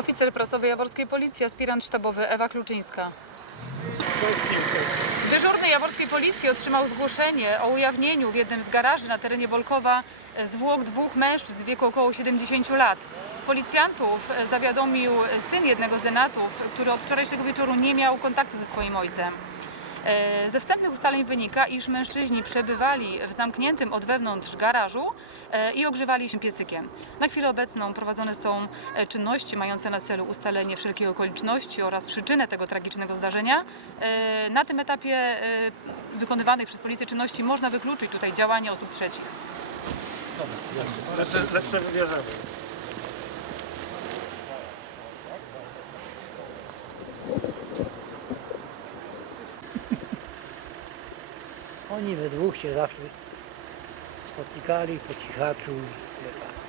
Oficer prasowy Jaworskiej Policji, aspirant sztabowy Ewa Kluczyńska. Dyżurny Jaworskiej Policji otrzymał zgłoszenie o ujawnieniu w jednym z garaży na terenie Bolkowa zwłok dwóch mężczyzn w wieku około 70 lat. Policjantów zawiadomił syn jednego z denatów, który od wczorajszego wieczoru nie miał kontaktu ze swoim ojcem. E, Ze wstępnych ustaleń wynika, iż mężczyźni przebywali w zamkniętym od wewnątrz garażu e, i ogrzewali się piecykiem. Na chwilę obecną prowadzone są e, czynności mające na celu ustalenie wszelkich okoliczności oraz przyczynę tego tragicznego zdarzenia. Na tym etapie wykonywanych przez policję czynności można wykluczyć tutaj działanie osób trzecich. Lepsze, lepsze wybierzemy. Oni we dwóch się zawsze spotykali po cichaczu i.